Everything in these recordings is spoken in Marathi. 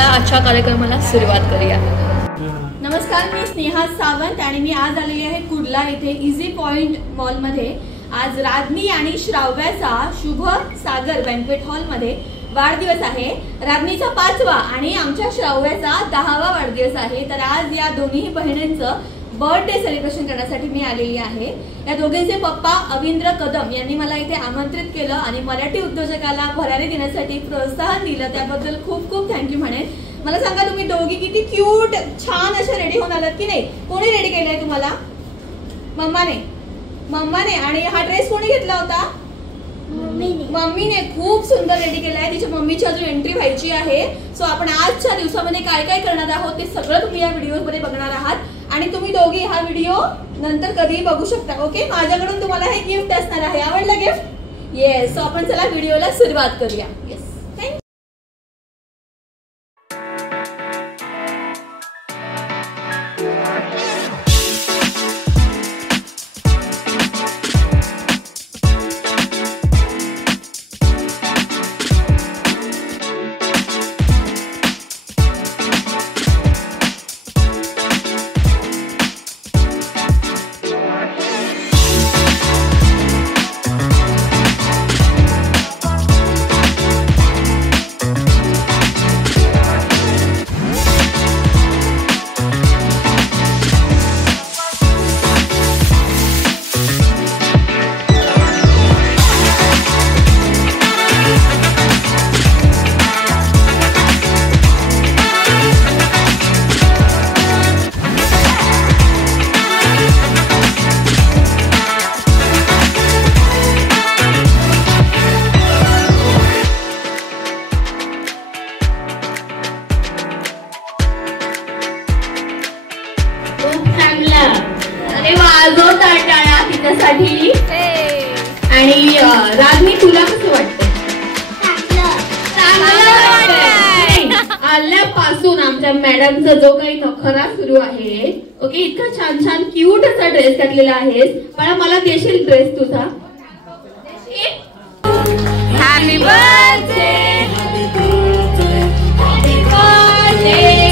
आजच्या कार्यक्रमाला सुरुवात करूया। नमस्कार, मी स्नेहा सावंत आणि मी आज आलेली आहे कुर्ला येथे इझी पॉइंट मॉल मध्ये। आज राजनी आणि श्राव्याचा शुभ सागर बँक्वेट हॉल मध्ये वाढदिवस आहे। राजनीचा 5वा आणि आमच्या श्राव्याचा 10वा वाढदिवस आहे। तर आज या दोन्ही बहिणींचं बर्थडे सेलिब्रेशन करण्यासाठी मी आलेली आहे। या दोघींचे पप्पा अविंद्र कदम यांनी मला इथे आमंत्रित केलं आणि मराठी उद्योजकाला भरारी देण्यासाठी प्रोत्साहन दिलं, त्याबद्दल खूप खूप थँक्यू म्हणेन। मला सांगा, तुम्ही दोघी किती क्यूट छान अशा रेडी होऊन आलात की नाही? कोणी रेडी केलंय तुम्हाला? मम्माने। आणि हा ड्रेस कोणी घेतला होता? मम्मीने खूप सुंदर रेडी केलाय। तिच्या मम्मीची अजून एंट्री व्हायची आहे। सो आपण आजच्या दिवसामध्ये काय काय करणार आहोत ते सगळं तुम्ही या व्हिडिओमध्ये बघणार आहात आणि तुम्ही दोघी हा व्हिडिओ नंतर कधीही बघू शकता। ओके, माझ्याकडून तुम्हाला हे गिफ्ट असणार आहे। आवडलं गिफ्ट? येस। सो आपण चला व्हिडिओला सुरुवात करूया। Yes, thank you. आणि राजनी, तुला कसं वाटतं? आल्यापासून आमच्या मॅडमचा जो काही नखरा सुरू आहे, ओके, इतका छान छान क्यूट असा ड्रेस घातलेला आहेस। पण मला देशील ड्रेस तुझा? Happy birthday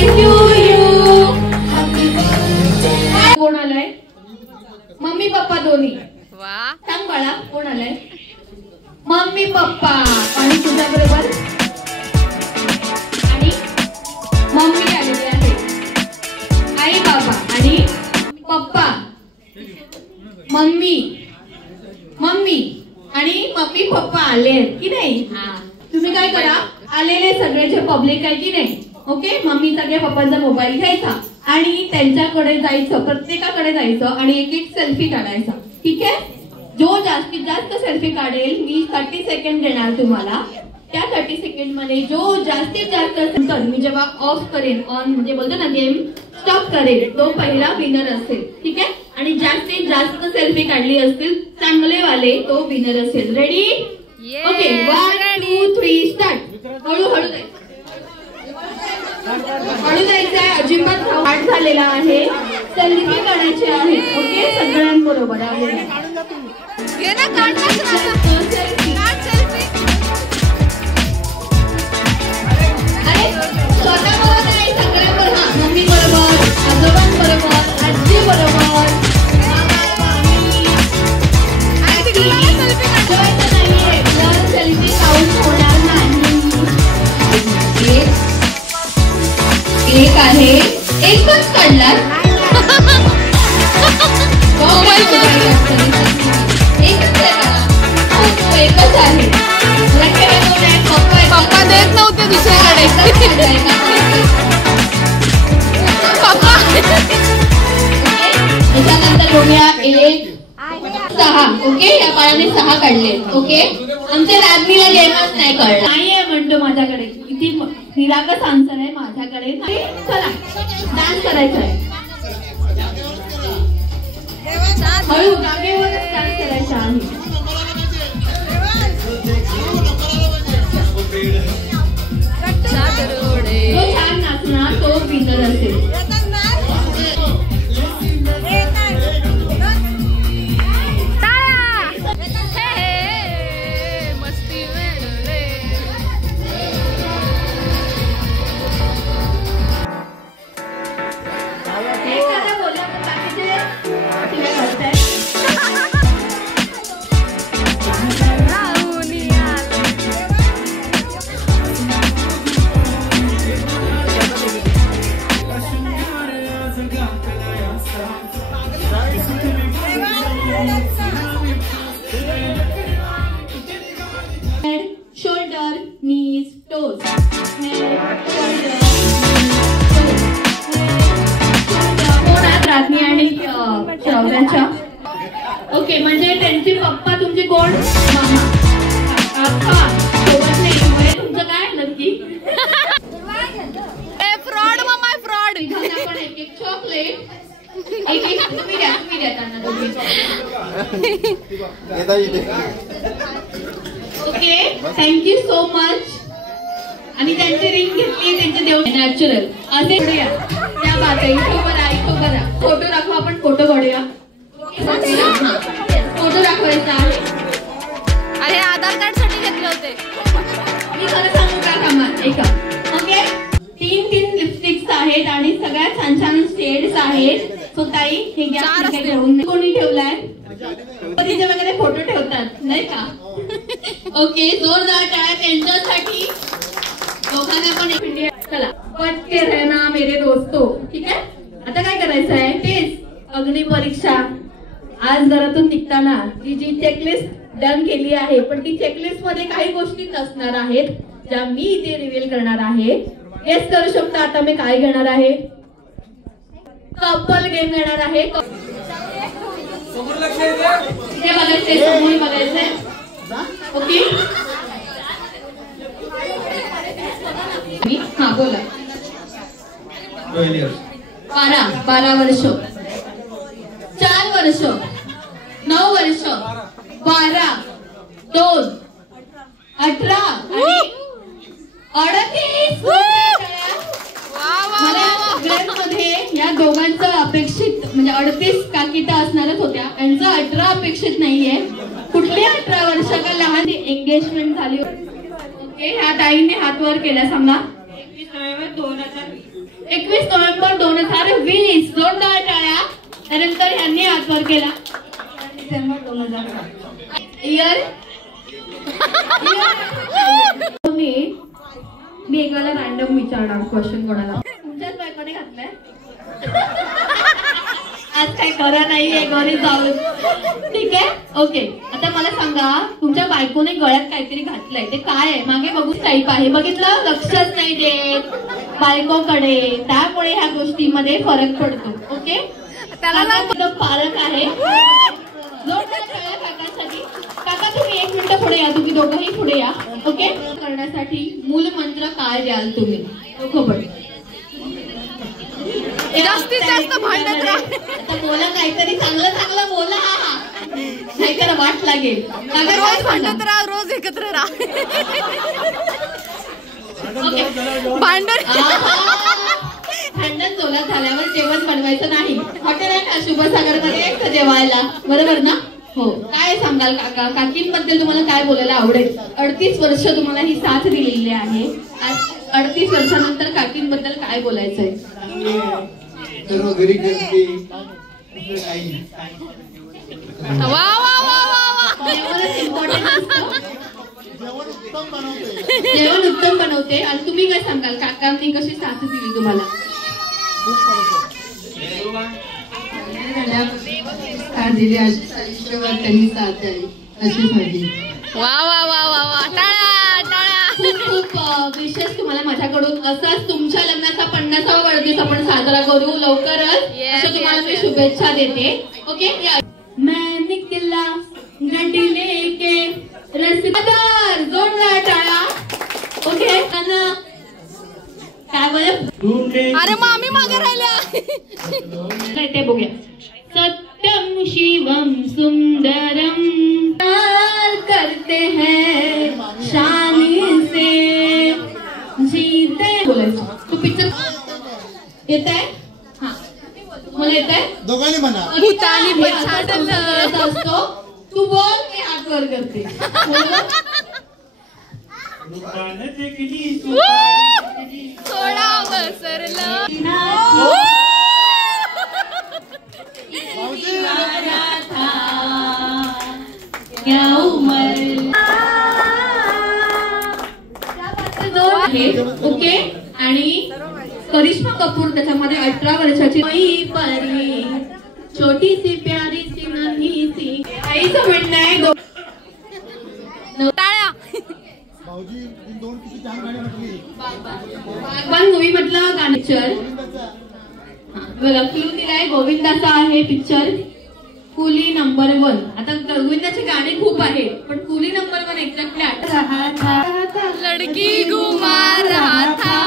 to you. कोण आलाय? मम्मी पप्पा दोन्ही? सांग बाळा, कोण आलाय? Mummy papa. आणि तुझ्या बरोबर आणि मम्मी आलेली आहे, आई बाबा आणि पप्पा, मम्मी आणि मम्मी पप्पा आले की नाही? तुम्ही काय करा, आलेले सगळे जे पब्लिक आहे की नाही, ओके, मम्मीचा किंवा पप्पांचा मोबाईल घ्यायचा आणि त्यांच्याकडे जायचं, प्रत्येकाकडे जायचं आणि एक एक सेल्फी काढायचा, ठीक आहे? जो जास्तीत जास्त सेल्फी काढेल, मी 30 सेकंड देणार तुम्हाला। त्या 30 सेकंड मध्ये जो जास्तीत जास्त नंतर मी जेव्हा ऑफ करेन, ऑन म्हणजे बोलतो ना गेम स्टॉप करेल, तो पहिला विनर असेल, ठीक आहे? आणि जास्तीत जास्त सेल्फी काढली असतील चांगले वाले, तो विनर असेल। रेडी? Okay, 1 2 3 start. हळूहळू जायचंय, अजिबात हार्ड झालेला आहे, सेल्फी काढायची आहे, ओके, सगळ्यांबरोबर आहे। स्वतःबरोबर नाही, सगळ्यांबरोबर, मम्मी बरोबर, आजोबांबरोबर, आजी बरोबर, सेल्फी काउंट होणार नाही। एक आहे, एकच काढला, एकच आहे। पप्पा देत नव्हते दुसऱ्याकडे, पप्पा। त्याच्यानंतर बघूया 1 6, ओके, या बाळाने 6 काढले, ओके। आमच्या राजनीला गेमच नाही कळला, नाहीये म्हणतो माझ्याकडे, किती निरागस आन्सर आहे माझ्याकडे। चला डान्स करायचा आहे, हळू जागेवरच डान्स करायचा आहे। जो छान नाचणार तो विनर असेल। टोस रात्री आणि श्रावणाच्या. ओके, म्हणजे त्यांचे पप्पा तुमचे कोण? मामा, काका सोबत नाही. तुमचं काय नक्की? फ्रॉड मामा, फ्रॉड. आपण एक एक चॉकलेट एक तुम्ही द्या त्यांना दोघी. Okay, thank you so much. आणि त्यांची रिंग घेतली, त्यांचे देव नॅचरल असे करूया. त्या बात आहे. इथं बरा फोटो दाखवा, आपण फोटो काढूया. फोटो दाखवायचा आहे. अरे आधार कार्ड साठी घेतले होते. मी खरं सांगू का कामात एका. ओके, 3 लिपस्टिक्स आहेत आणि सगळ्या छान छान शेड्स आहेत. सो ताई हे घेऊन कोणी ठेवलाय? तिचे वगैरे फोटो ठेवतात नाही का? ओके, जोरदार टाळ्या त्यांच्यासाठी. दोघांना पण चला. पटके रहना मेरे दोस्तो. ठीक आहे, आता काय करायचं आहे तेच अग्नि परीक्षा. आज घरातून निघताना जी चेकलिस्ट डन केली आहे, पण ती चेकलिस्ट मध्ये काही गोष्टी नसणार आहेत ज्या मी इथे रिव्हील करणार आहे. गेस करू शकता आता मी काय घेणार आहे? कपल गेम घेणार आहे. हे बघायचंय, समोर बघायचंय. ओके, हा बोला. 12 वर्ष, 4 वर्ष, 9 वर्ष, 12, 2, 18 आणि 38. मला सगळ्यांमध्ये या दोघांचं अपेक्षित म्हणजे 38 काकीता असणारच होत्या. यांचं 18 अपेक्षित नाहीये. कुठली 18 वर्ष का लहान एंगेजमेंट झाली? ओके, ह्या ताईने हात वर केला. सांगा. 21 नोव्हेंबर 2020. जोरदार टाळ्या. त्यानंतर ह्यांनी हात वर केला. डिसेंबर 2000. इयर मी एकाला रॅन्डम विचारणार क्वेश्चन. कोणाला? तुमच्याच बायकोने घातलाय? आज काय खरं नाहीये, घरी जाऊन. ठीक आहे, ओके. आता मला सांगा, तुमच्या बायकोने गळ्यात काहीतरी घातलंय, ते काय आहे? मागे बघू टाईप आहे, बघितलं? लक्षच नाही देत बायकोकडे. त्यामुळे ह्या गोष्टीमध्ये फरक पडतो. ओके, त्याला पालक आहे. काकांसाठी. काका तुम्ही 1 मिनिट पुढे या. तुम्ही दोघंही पुढे या. ओके, करण्यासाठी मूल मंत्र काय द्याल तुम्ही? दोघं जास्तीत जास्त भांडत राहा. आता बोला, काहीतरी चांगलं बोला. नाहीतर वाट लागेल. रोज भांडत राहा, रोज एकत्र राहा. भांडण जोरात झाल्यावर जेवण बनवायचं नाही. हॉटेल आहे ना शुभसागर मध्ये एकटं जेवायला, बरोबर ना? हो. काय सांगाल काका, काकींबद्दल तुम्हाला काय बोलायला आवडेल? 38 वर्ष तुम्हाला ही साथ दिलेली आहे. आज 38 वर्षानंतर काकींबद्दल काय बोलायचंय? सर्व घरी करते. वा वा वा वा वा. जेवण उत्तम बनवते. आणि तुम्ही काय सांगाल, काकांनी कशी साथ दिली तुम्हाला? दिली आयुष्यभर त्यांनी साथ द्यावी अशीच माझी. वा वा वा वा वा. टाळ्या टाळ्या. खूप विशेष तुम्हाला माझ्याकडून. असाच तुमच्या लग्नाचा 50वा वाढदिवस आपण साजरा करू लवकरच. असं तुम्हाला मी शुभेच्छा देते. ओके, मैं निकला गाडी लेके रस्त्यावर. जोरदार टाळा. ओके, काय बोल? अरे मामी मागे राहिल्या. ते बघूया. सत्यम शिवम सुंदरम करते हैं शानी से जीते. बोलायचं तू पिक्चर येत आहे? हा, मला येत आहे. दोघांनी म्हणा. भूतानी पछाडलं असतो. तू बोल, मी हात वर करते. थोडा बसरला. ओके, आणि करिश्मा कपूर त्याच्यामध्ये 18 वर्षाची. परी छोटी सी प्यारी सी नन्ही सी. आईचं म्हणणं आहे टाळ्या. बागबान मूवी मधलं गाणं पिक्चर बघा क्लू दिलाय गोविंदाचा आहे पिक्चर कुली नंबर 1. आता गोविंदाचे गाणे खूप आहेत पण कुली नंबर 1 एक्झॅक्टली आठवत. लड़की घुमा रहा था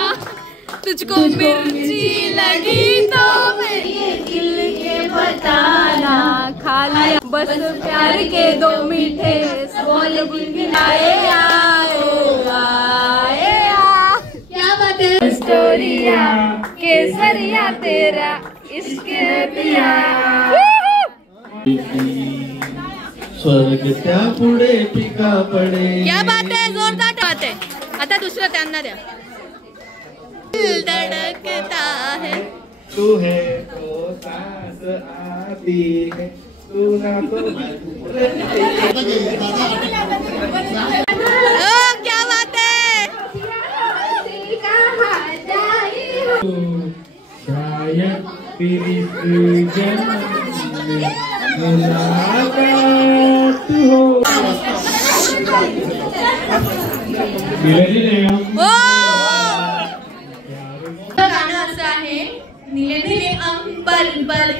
तुझको मिर्ची लगी तो मेरे दिल के बताना खा लिया बस प्यार के 2 मीठे बोल गुनगुनाए आए क्या बात है स्टोरिया केसरिया तेरा इश्क पिया. स्वर्ग त्या पुढे पिका पडे. क्या बात है जोरदार बात है. आता दुसरं त्यांना द्या. दिल धड़कता है तू है तो सांस आती है तू ना तो क्या बात है. शायद तेरी सृजन में मुलाकात हो. गाणं असं आहे नीले नीले अंबर पर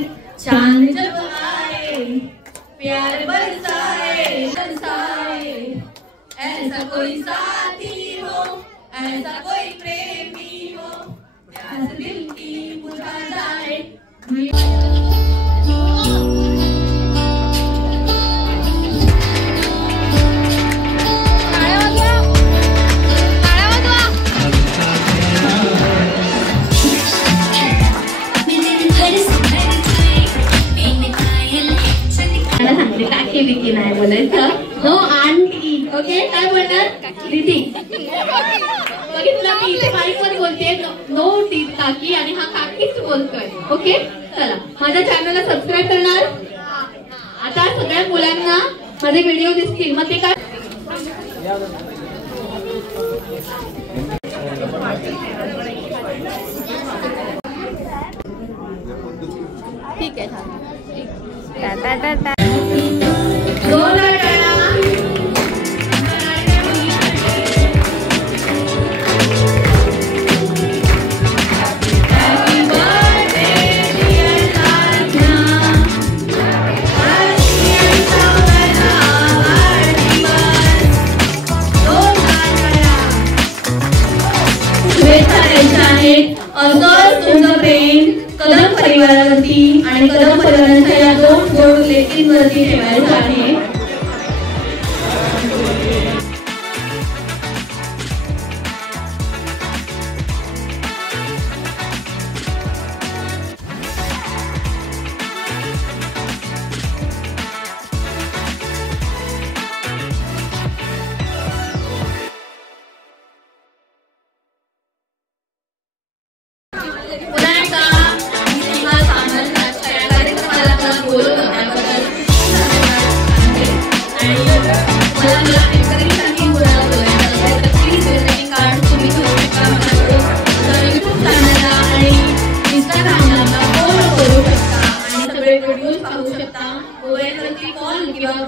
चांद जब आए प्यार बरसाए बरसाए ऐसा कोई साथी हो ऐसा कोई प्रेमी हो प्यास दिल की बुझा जाए. काकी बिकी नाही बोलायचं. No aunty. ओके काय बोलणार दीदी. बघितलं मी इथे माईक वर बोलते नो टी काकी आणि हा काकीच बोलतोय. ओके चला माझ्या चॅनलला सबस्क्राईब करणार. आता सगळ्या मुलांना माझे व्हिडिओ दिसतील मग ते काय ठीक आहे. असंच तुमचं प्रेम कदम परिवारावरती आणि कदम परिवाराच्या या 2 गोड लेकींवरती ठेवायचं आहे.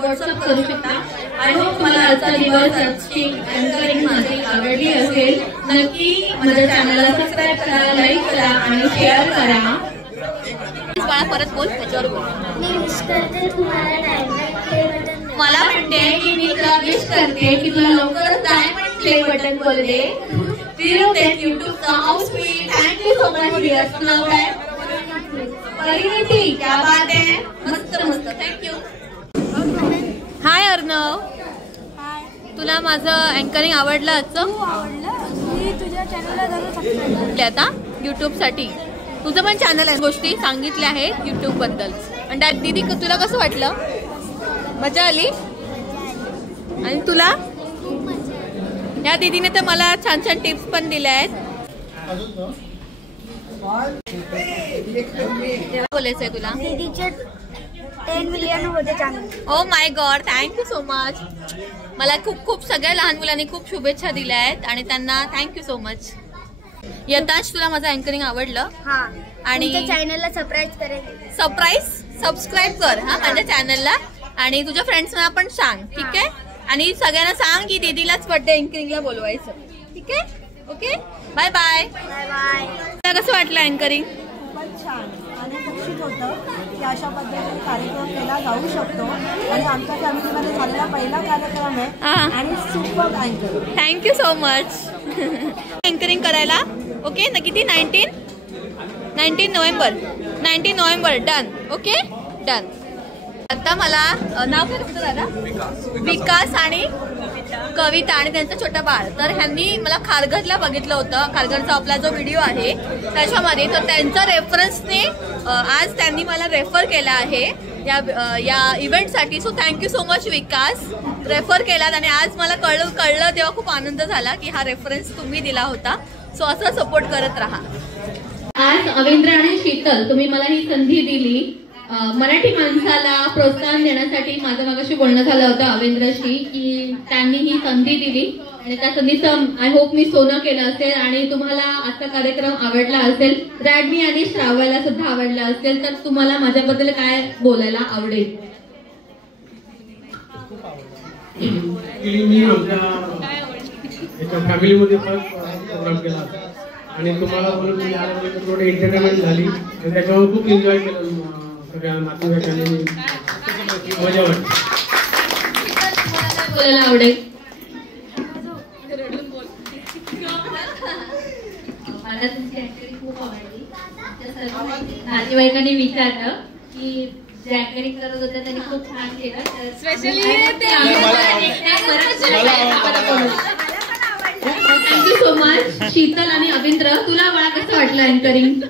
व्हॉट्सअप करू शकता. आय होप मला आजचा दिवस आजची अँकरिंग माझी आवडली असेल. नक्की माझ्या चॅनलला सबस्क्राईब करा, लाईक करा आणि शेअर करा. परत बोल त्याच्यावर बोल. मी विश करते तुम्हाला डायमंड मला म्हणते की मी तुला विश करते की तुला लवकरच डायमंड प्ले बटन बोल दे. युट्यूबचा house sweet. Thank you so much dears. नाव काय परिणीती. क्या बात आहे. मस्त मस्त. थँक्यू. हाय अर्णव. तुला माझं अँकरिंग आवडलं आजचं. मी तुझ्या चॅनलला जरूर सबस्क्राईब आता युट्यूब साठी तुझं पण चॅनल आहे. गोष्टी सांगितल्या आहेत युट्यूब बद्दल. आणि दीदी तुला कसं वाटलं. मजा आली. आणि तुला या दीदीने तर मला छान छान टिप्स पण दिल्या आहेत. बोलायचंय तुला. दीदीचे 10 मिलियन होते channel. Oh my God. Thank you so much. मला खूप खूप सगळ्या लहान मुलांनी खूप शुभेच्छा दिल्या आहेत आणि त्यांना थँक्यू सो मच. यतांश तुला माझं अँकरिंग आवडलं. हा आणि चॅनलला सबस्क्राईब कर हा माझ्या चॅनलला. आणि तुझ्या फ्रेंड्सना पण सांग. ठीक आहे. आणि सगळ्यांना सांग की दीदीलाच बर्थडे अँकरिंगला बोलवायचं. ठीक आहे? Okay, bye bye. Bye bye. तुला कसं वाटलं अँकरिंग? खूपच छान आणि खुशीत होतं की अशा पद्धतीने कार्यक्रम केला जाऊ शकतो आणि आमच्या फॅमिलीमध्ये झालेला पहिला कार्यक्रम आहे आणि सुपर अँकर. थँक्यू सो मच अँकरिंग करायला. ओके ना, किती 19 नोव्हेंबर डन. Okay done. आता मला नाव काय तुमचं दादा? विकास आणि कविता आणि त्यांचं छोटं बाळ. तर ह्यांनी मला खारघरला बघितलं होतं, खारघरचा आपला जो व्हिडिओ आहे त्याच्यामध्ये. तर त्यांच्या रेफरन्सने आज त्यांनी मला रेफर केला आहे या इव्हेंटसाठी. सो थँक्यू सो मच विकास, रेफर केलात आणि आज मला कळलं तेव्हा खूप आनंद झाला की हा रेफरन्स तुम्ही दिला होता. सो असं सपोर्ट करत राहा. आज अवेंद्र आणि शीतल तुम्ही मला ही संधी दिली. मराठी माणसाला प्रोत्साहन देण्यासाठी माझं मागाशी बोलणं झालं होतं अवेंद्रशी की त्यांनी ही संधी दिली आणि त्या संधीचं आय होप मी सोनं केलं असेल आणि तुम्हाला आजचा कार्यक्रम आवडला असेल. रॅडमी आणि श्राव्याला सुद्धा आवडला असेल. तर तुम्हाला माझ्याबद्दल काय बोलायला आवडेल? मी आमच्या फॅमिलीमध्ये फर्स्ट प्रोग्राम केला आणि तुम्हाला बोलून मी आल्यानंतर थोडी एंटरटेनमेंट झाली आणि त्याच्यावर खूप एन्जॉय केलं. सगळ्या नातेवाईकांनी मजा वाटली. बोलायला आवडेल? मला तुमची ऍक्टिंग खूप आवडली. नातेवाईकांनी विचारलं की जे ऍक्टिंग करत होते त्यांनी खूप छान केलं. Thank you so much. शीतल आणि अविंद्र, तुला मला कसं वाटलं अँकरिंग?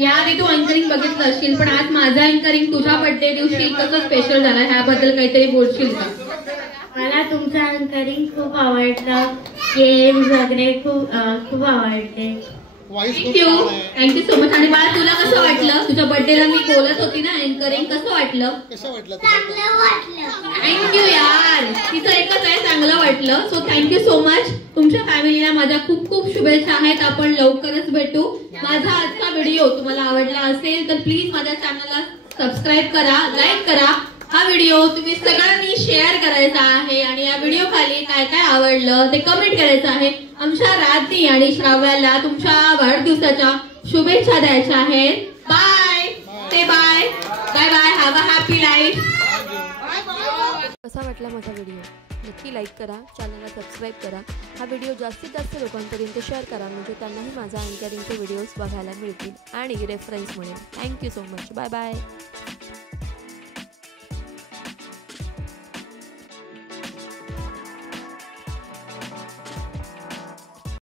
याआधी तू अँकरिंग बघितलं असशील पण आज माझा अँकरिंग तुझ्या बर्थडे दिवशी कसं स्पेशल झाला ह्याबद्दल काहीतरी बोलशील का? मला तुमचं अँकरिंग खूप आवडलं. गेम वगैरे खूप आवडते. Thank you so much. आणि बाळा तुला कसं वाटलं? तुझ्या बर्थडेला मी बोलत होती ना अँकरिंग, कसं वाटलं? चांगलं वाटलं. थँक्यू यार, तिचं एकच आहे, चांगलं वाटलं. So thank you so much. तुमच्या फॅमिलीला माझ्या खूप खूप शुभेच्छा आहेत. आपण लवकरच भेटू. माझा आजचा व्हिडिओ तुम्हाला आवडला असेल तर प्लीज माझ्या चॅनलला सबस्क्राईब करा, लाईक करा. हा व्हिडिओ तुम्ही सगळ्यांनी शेअर करायचा आहे आणि या व्हिडिओ खाली काय काय आवडलं ते कमेंट करायचं आहे. आमच्या राधी आणि श्राव्याला तुमच्या वाढदिवसाच्या शुभेच्छा द्यायच्या आहेत. बाय, ते bye bye bye. Have a happy life. कसा वाटला माझा व्हिडिओ? नक्की लाईक करा, चॅनलला सबस्क्राईब करा. हा व्हिडिओ जास्तीत जास्त लोकांपर्यंत शेअर करा म्हणजे त्यांनाही माझा अँकरिंगचे व्हिडिओज बघायला मिळतील आणि रेफरन्स मिळेल. Thank you so much. Bye bye.